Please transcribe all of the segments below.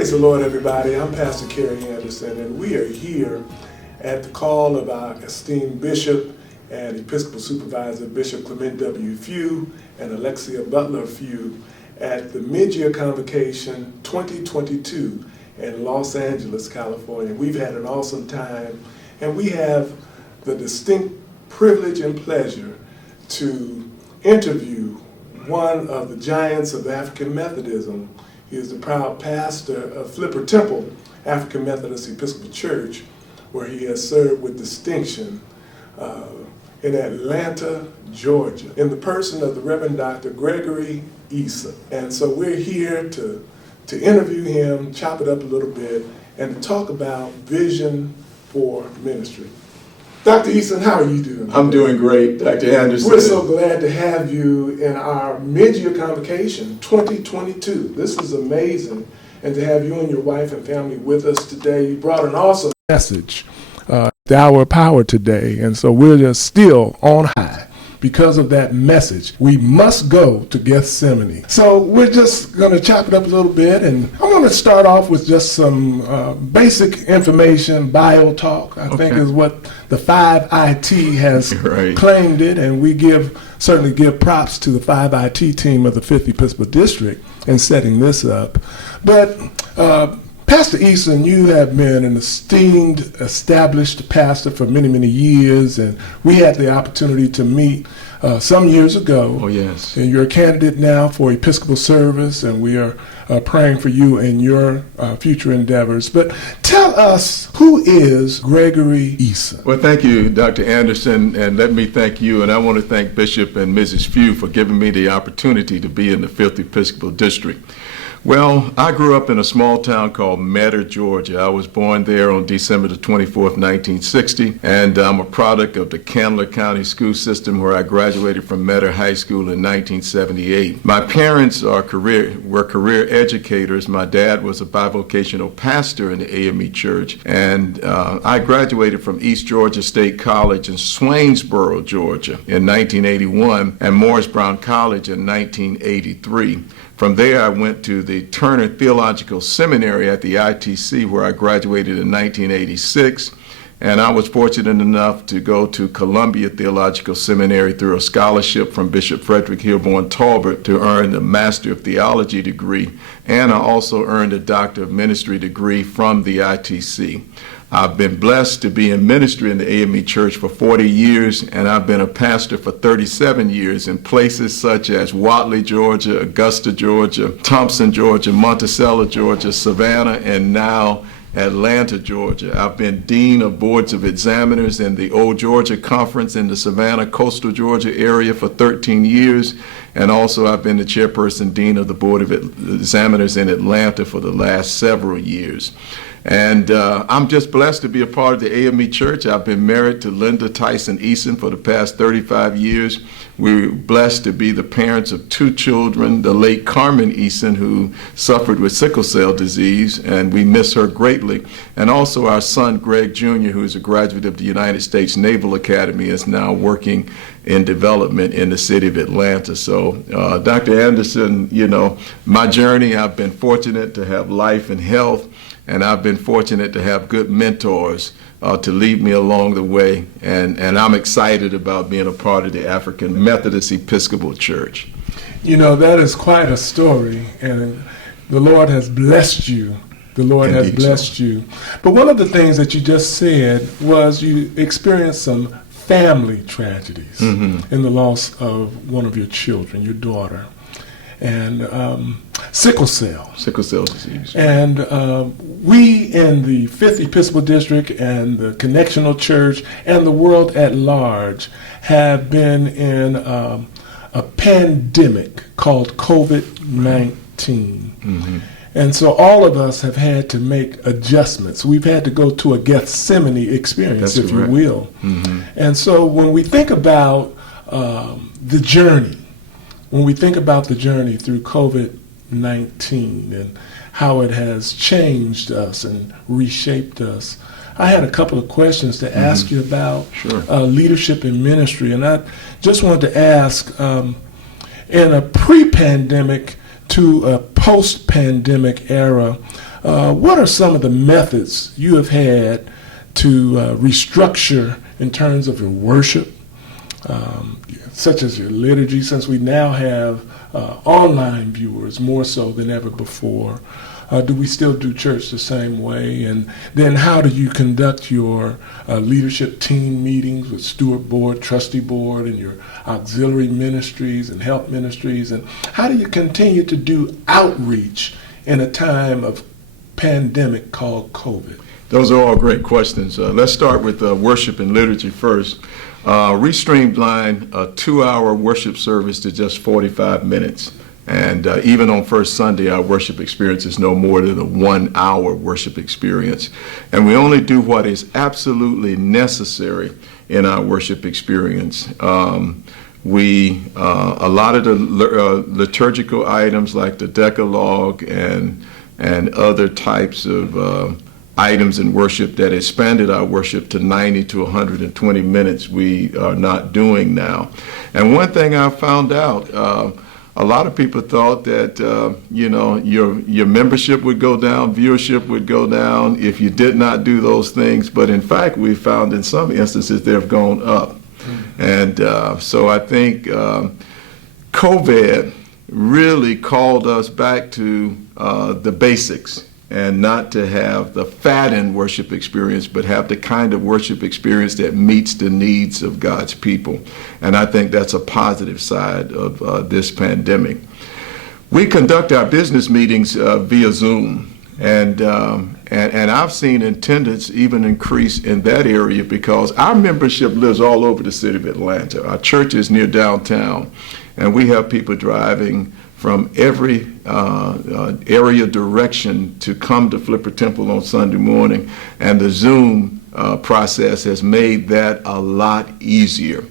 Praise the Lord, everybody. I'm Pastor Carey Anderson, and we are here at the call of our esteemed Bishop and Episcopal Supervisor, Bishop Clement W. Few and Alexia Butler Few, at the Midyear Convocation 2022 in Los Angeles, California. We've had an awesome time, and we have the distinct privilege and pleasure to interview one of the giants of African Methodism. He is the proud pastor of Flipper Temple African Methodist Episcopal Church, where he has served with distinction in Atlanta, Georgia, in the person of the Reverend Dr. Gregory Eason. And so we're here to interview him, chop it up a little bit, and to talk about vision for ministry. Dr. Eason, how are you doing? I'm doing great, Dr. Anderson. We're so glad to have you in our Midyear Convocation 2022. This is amazing, and to have you and your wife and family with us today. You brought an awesome message, the hour of power today, and so we're just still on high because of that message. We must go to Gethsemane. So we're just going to chop it up a little bit, and I'm going to start off with just some basic information, bio talk, I think is what the 5IT has claimed it, and we certainly give props to the 5IT team of the 5th Episcopal District in setting this up. But Pastor Eason, you have been an esteemed, established pastor for many, many years, and we had the opportunity to meet some years ago. Oh, yes. And you're a candidate now for Episcopal service, and we are praying for you and your future endeavors. But tell us, who is Gregory Eason? Well, thank you, Dr. Anderson, and let me thank you, and I want to thank Bishop and Mrs. Few for giving me the opportunity to be in the 5th Episcopal District. Well, I grew up in a small town called Midyear, Georgia. I was born there on December the 24th, 1960, and I'm a product of the Candler County school system, where I graduated from Midyear High School in 1978. My parents were career educators. My dad was a bivocational pastor in the AME Church, and I graduated from East Georgia State College in Swainsboro, Georgia in 1981, and Morris Brown College in 1983. From there, I went to the Turner Theological Seminary at the ITC, where I graduated in 1986. And I was fortunate enough to go to Columbia Theological Seminary through a scholarship from Bishop Frederick Hilborn Talbot to earn the Master of Theology degree. And I also earned a Doctor of Ministry degree from the ITC. I've been blessed to be in ministry in the AME Church for 40 years, and I've been a pastor for 37 years in places such as Watley, Georgia, Augusta, Georgia, Thompson, Georgia, Monticello, Georgia, Savannah, and now Atlanta, Georgia. I've been Dean of Boards of Examiners in the Old Georgia Conference in the Savannah, Coastal Georgia area for 13 years, and also I've been the Chairperson Dean of the Board of Examiners in Atlanta for the last several years. And I'm just blessed to be a part of the AME Church. I've been married to Linda Tyson Eason for the past 35 years. We're blessed to be the parents of 2 children, the late Carmen Eason, who suffered with sickle cell disease, and we miss her greatly. And also our son, Greg Jr., who is a graduate of the United States Naval Academy, is now working in development in the city of Atlanta. So, Dr. Anderson, my journey, I've been fortunate to have life and health, and I've been fortunate to have good mentors to lead me along the way, and I'm excited about being a part of the African Methodist Episcopal Church. That is quite a story, and the Lord has blessed you. The Lord has blessed you. But one of the things that you just said was you experienced some family tragedies in the loss of one of your children, your daughter, and sickle cell disease. And we in the 5th Episcopal District and the Connectional Church and the world at large have been in a pandemic called COVID-19. And so all of us have had to make adjustments. We've had to go to a Gethsemane experience, if you will. And so when we think about the journey, through COVID-19 and how it has changed us and reshaped us, I had a couple of questions to ask you about leadership in ministry. And I just wanted to ask, in a pre-pandemic to a post-pandemic era, what are some of the methods you have had to restructure in terms of your worship, such as your liturgy, since we now have online viewers more so than ever before? Do we still do church the same way? And then how do you conduct your leadership team meetings with steward board, trustee board, and your auxiliary ministries and help ministries? And how do you continue to do outreach in a time of pandemic called COVID? Those are all great questions. Let's start with worship and liturgy first. We streamlined a 2-hour worship service to just 45 minutes. And even on First Sunday, our worship experience is no more than a 1-hour worship experience. And we only do what is absolutely necessary in our worship experience. A lot of the liturgical items like the Decalogue and other types of items in worship that expanded our worship to 90 to 120 minutes, we are not doing now. And one thing I found out, a lot of people thought that your membership would go down, viewership would go down if you did not do those things. But in fact, we found in some instances they have gone up. And so I think COVID really called us back to the basics, and not to have the fat-in worship experience, but have the kind of worship experience that meets the needs of God's people. And I think that's a positive side of this pandemic. We conduct our business meetings via Zoom, and I've seen attendance even increase in that area because our membership lives all over the city of Atlanta. Our church is near downtown, and we have people driving from every area direction to come to Flipper Temple on Sunday morning. And the Zoom process has made that a lot easier.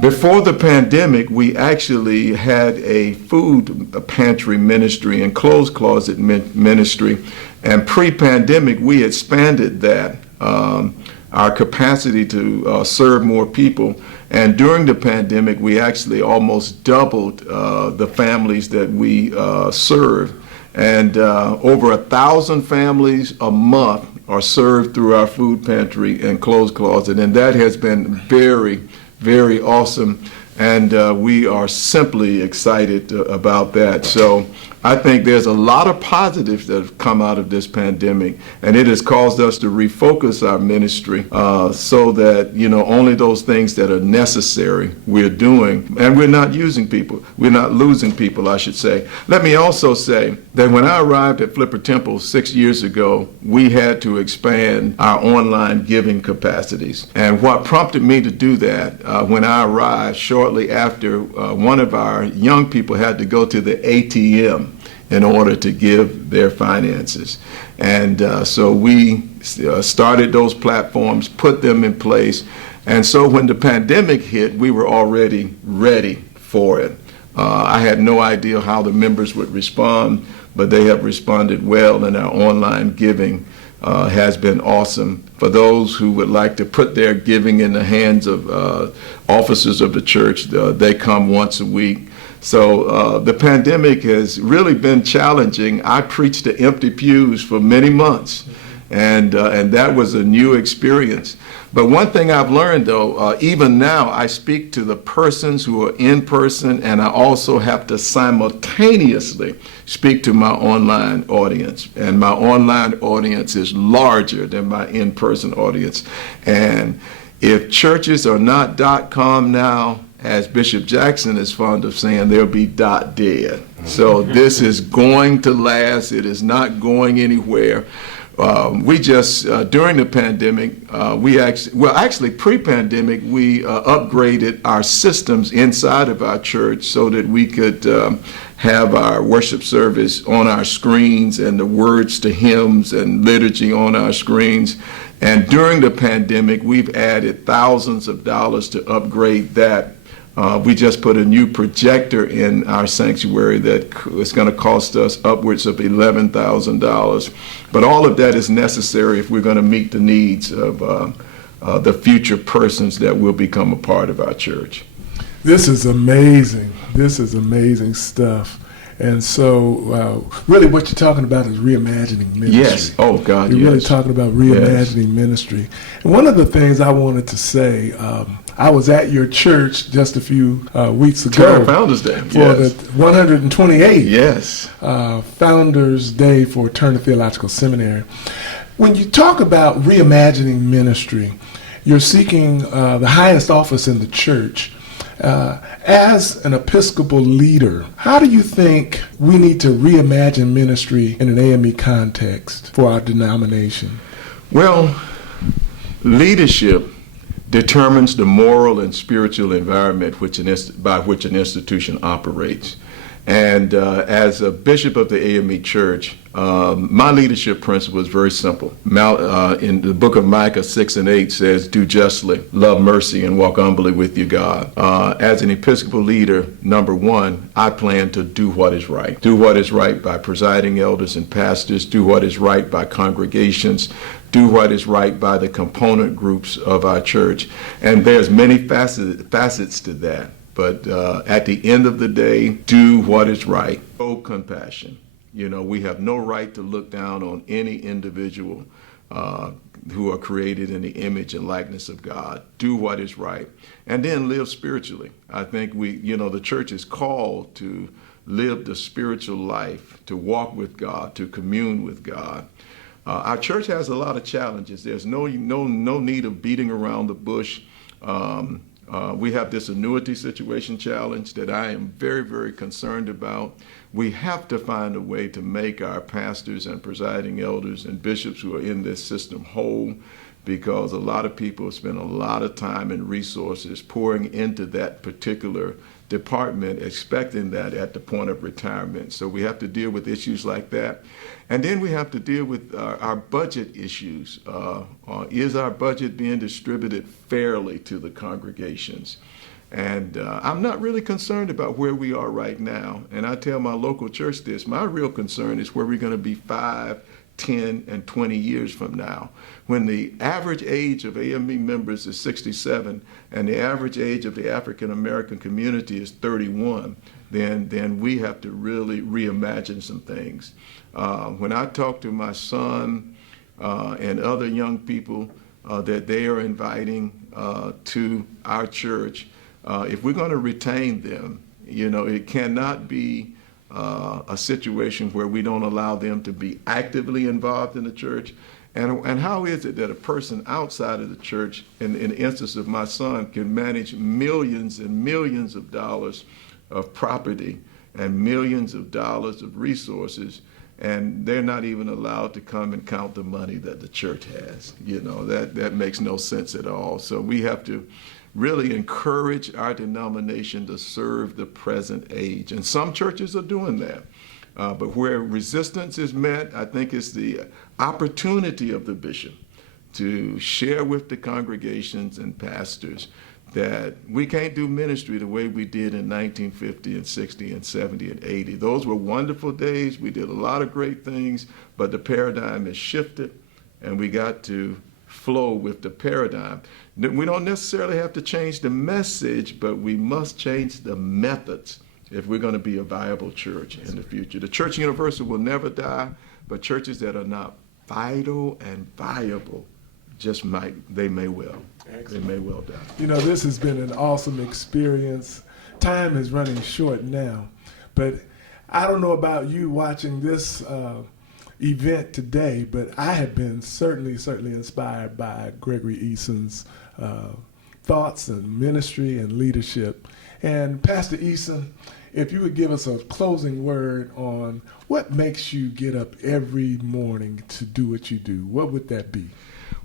Before the pandemic, we actually had a food pantry ministry and clothes closet ministry. And pre-pandemic, we expanded that, our capacity to serve more people. And during the pandemic, we actually almost doubled the families that we serve. And over 1,000 families a month are served through our food pantry and clothes closet. And that has been very, very awesome. And we are simply excited about that. So I think there's a lot of positives that have come out of this pandemic, and it has caused us to refocus our ministry so that, only those things that are necessary we're doing, and we're not using people. We're not losing people, I should say. Let me also say that when I arrived at Flipper Temple 6 years ago, we had to expand our online giving capacities. And what prompted me to do that, when I arrived shortly after, one of our young people had to go to the ATM in order to give their finances. And so we started those platforms, put them in place. And so when the pandemic hit, we were already ready for it. I had no idea how the members would respond, but they have responded well, and our online giving has been awesome. For those who would like to put their giving in the hands of officers of the church, they come once a week. So the pandemic has really been challenging. I preached to empty pews for many months, and that was a new experience. But one thing I've learned, though, even now I speak to the persons who are in person, and I also have to simultaneously speak to my online audience. And my online audience is larger than my in-person audience. And if churches are not .com now, as Bishop Jackson is fond of saying, they'll be dead. So this is going to last. It is not going anywhere. We just, during the pandemic, pre-pandemic, we upgraded our systems inside of our church so that we could have our worship service on our screens and the words to hymns and liturgy on our screens. And during the pandemic, we've added thousands of dollars to upgrade that. We just put a new projector in our sanctuary that is going to cost us upwards of $11,000. But all of that is necessary if we're going to meet the needs of the future persons that will become a part of our church. This is amazing. This is amazing stuff. And so really what you're talking about is reimagining ministry. Yes. Oh, God, You're yes. really talking about reimagining ministry. And one of the things I wanted to say, I was at your church just a few weeks ago Founders Day. for the 128th Yes. Founders Day for Turner Theological Seminary. When you talk about reimagining ministry, you're seeking the highest office in the church. As an Episcopal leader, how do you think we need to reimagine ministry in an AME context for our denomination? Well, leadership determines the moral and spiritual environment by which an institution operates. And as a bishop of the AME Church, my leadership principle is very simple. In the book of Micah 6 and 8 says, do justly, love mercy, and walk humbly with your God. As an Episcopal leader, number one, I plan to do what is right. Do what is right by presiding elders and pastors. Do what is right by congregations. Do what is right by the component groups of our church. And there's many facets to that. But at the end of the day, do what is right. Show compassion. You know, we have no right to look down on any individual who are created in the image and likeness of God. Do what is right. And then live spiritually. I think the church is called to live the spiritual life, to walk with God, to commune with God. Our church has a lot of challenges. There's no need of beating around the bush. We have this annuity situation challenge that I am very, very concerned about. We have to find a way to make our pastors and presiding elders and bishops who are in this system whole, because a lot of people spend a lot of time and resources pouring into that particular department, expecting that at the point of retirement. So we have to deal with issues like that. And then we have to deal with our budget issues. Is our budget being distributed fairly to the congregations? And I'm not really concerned about where we are right now. And I tell my local church this, my real concern is where we're going to be 5, 10, and 20 years from now. When the average age of AME members is 67 and the average age of the African American community is 31, then we have to really reimagine some things. When I talk to my son and other young people that they are inviting to our church, if we're going to retain them, it cannot be a situation where we don't allow them to be actively involved in the church. And how is it that a person outside of the church, in the instance of my son, can manage millions and millions of dollars of property and millions of dollars of resources, and they're not even allowed to come and count the money that the church has? That makes no sense at all. So we have to really encourage our denomination to serve the present age. And some churches are doing that. But where resistance is met, I think it's the opportunity of the bishop to share with the congregations and pastors that we can't do ministry the way we did in 1950 and 60 and 70 and 80. Those were wonderful days. We did a lot of great things, but the paradigm has shifted, and we got to flow with the paradigm. We don't necessarily have to change the message, but we must change the methods if we're going to be a viable church in the future. The church universal will never die, but churches that are not vital and viable they may well. Excellent. They may well die. This has been an awesome experience. Time is running short now, but I don't know about you watching this event today, but I have been certainly inspired by Gregory Eason's thoughts and ministry and leadership. And Pastor Eason, if you would give us a closing word on what makes you get up every morning to do what you do, what would that be?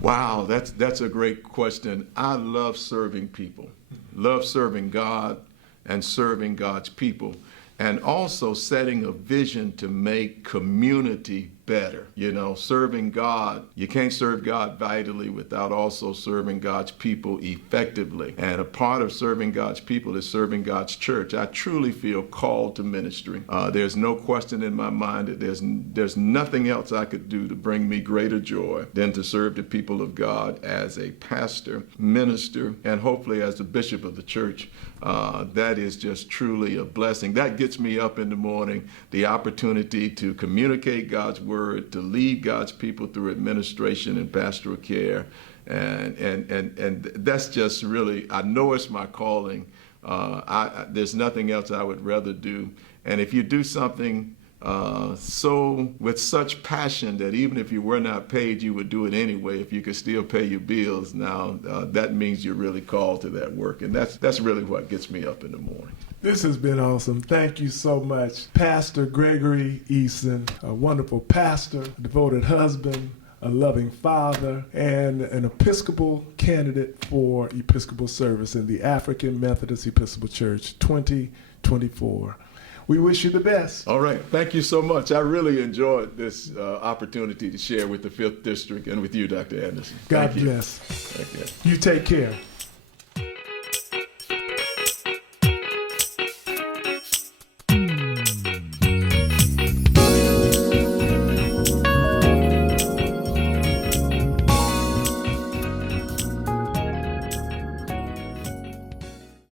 Wow, that's a great question. I love serving people, love serving God and serving God's people, and also setting a vision to make community better. You know, serving God, you can't serve God vitally without also serving God's people effectively. And a part of serving God's people is serving God's church. I truly feel called to ministry. There's no question in my mind that there's nothing else I could do to bring me greater joy than to serve the people of God as a pastor, minister, and hopefully as the bishop of the church. That is just truly a blessing. That gets me up in the morning, the opportunity to communicate God's word, to lead God's people through administration and pastoral care. And that's just really, I know it's my calling. There's nothing else I would rather do. And if you do something so with such passion that even if you were not paid, you would do it anyway, if you could still pay your bills, now that means you're really called to that work. And that's really what gets me up in the morning. This has been awesome. Thank you so much, Pastor Gregory Eason, a wonderful pastor, a devoted husband, a loving father, and an Episcopal candidate for Episcopal service in the African Methodist Episcopal Church 2024. We wish you the best. All right. Thank you so much. I really enjoyed this opportunity to share with the 5th District and with you, Dr. Anderson. God bless. Thank you. You take care.